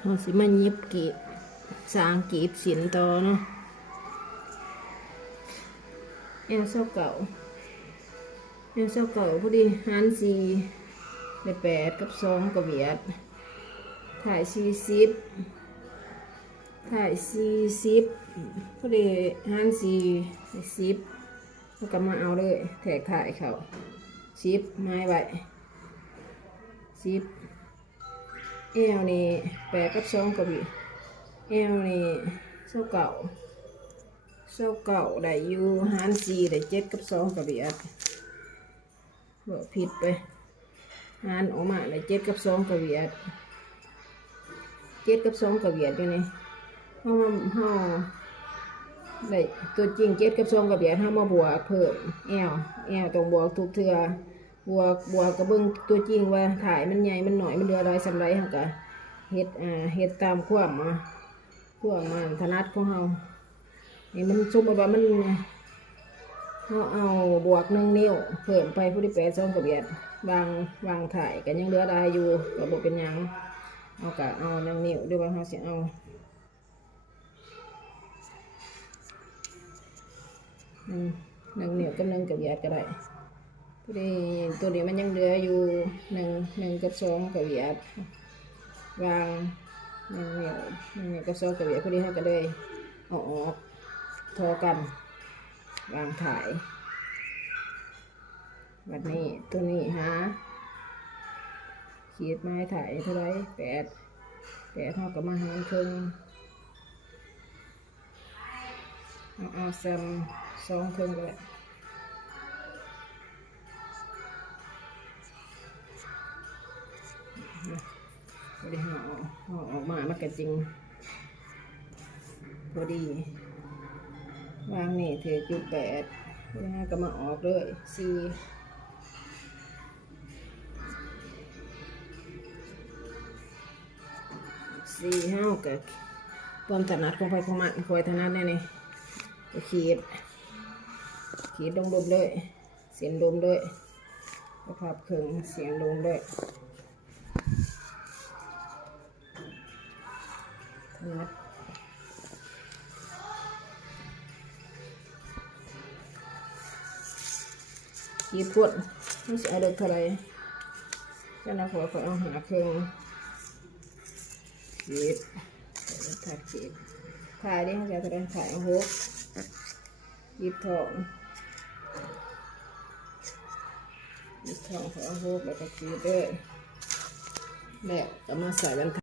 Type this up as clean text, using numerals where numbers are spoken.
เราสิมายิบกีบสางกีบสินต่อเนาะเอวเศร้าเก่าพอดีหันสี่ได้8กับ2กับเวียดถ่าย40พอดีหันสี่ได้10แล้วก็มาเอาเลยแถกถ่ายเขา10ไม้ไว้10เอวนี่8กับ2กับเวียดเอวนี่เศร้าเก่าได้อยู่หันสี่ได้7กับ2กับเวียดบอกผิดไปหารออกมาได้7กับ2กับเวียด7กับ2กับเวียดอยู่นี่เฮาได้ตัวจริง7กับ2กับเวียดเฮามาบวกเพิ่มแอลต้องบวกทุกเทื่อบวกกับเบิ่งตัวจริงว่าถ่ายมันใหญ่มันหน่อยมันเหลืออะไรสำไรเฮาก็เฮ็ดตามความถนัดของเฮานี่มันสมมติว่ามันเขาเอาบวก1 นิ้วเพิ่มไปผู้ที่8 2กับเวียดวางถ่ายกันยังเหลือได้อยู่ก็บ่เป็นหยังเอากะเอา1 นิ้วด้วยว่าเขาสิเอา1 นิ้วกับ1กับเวียดก็ได้ผู้ที่ตัวนี้มันยังเหลืออยู่1กับ2กับเวียดวาง1 นิ้วกับ2กับเวียดผู้ที่เขาก็เลยเอาออกทอกันวางถ่ายแบบนี้ตัวนี้ขีดไม้ถ่ายเท่าไร8เท่ากับมาหารครึ่งเอาซ้ำ2 ครึ่งเลยพอดีห่อออกมามันก็จริงพอดีวางนี่ถือจุด8แล้วก็มาออกเลย4 ห้ากับความถนัดของไฟของมันคอยถนัดแน่นี่ก็ขีดลงเลยเสียนลงเลยก็พับเข่งเสียนลงเลยถนัดขีดพวดไม่ใช่เอาเด็กเท่าไรก็นักหัวก็เอาหาเครื่องขีดถักขีดถ่ายได้เขาจะถ่ายเอาหกขีดทองขอเอาหกแล้วก็ขีดด้วยแล้วก็มาใส่บรรทัด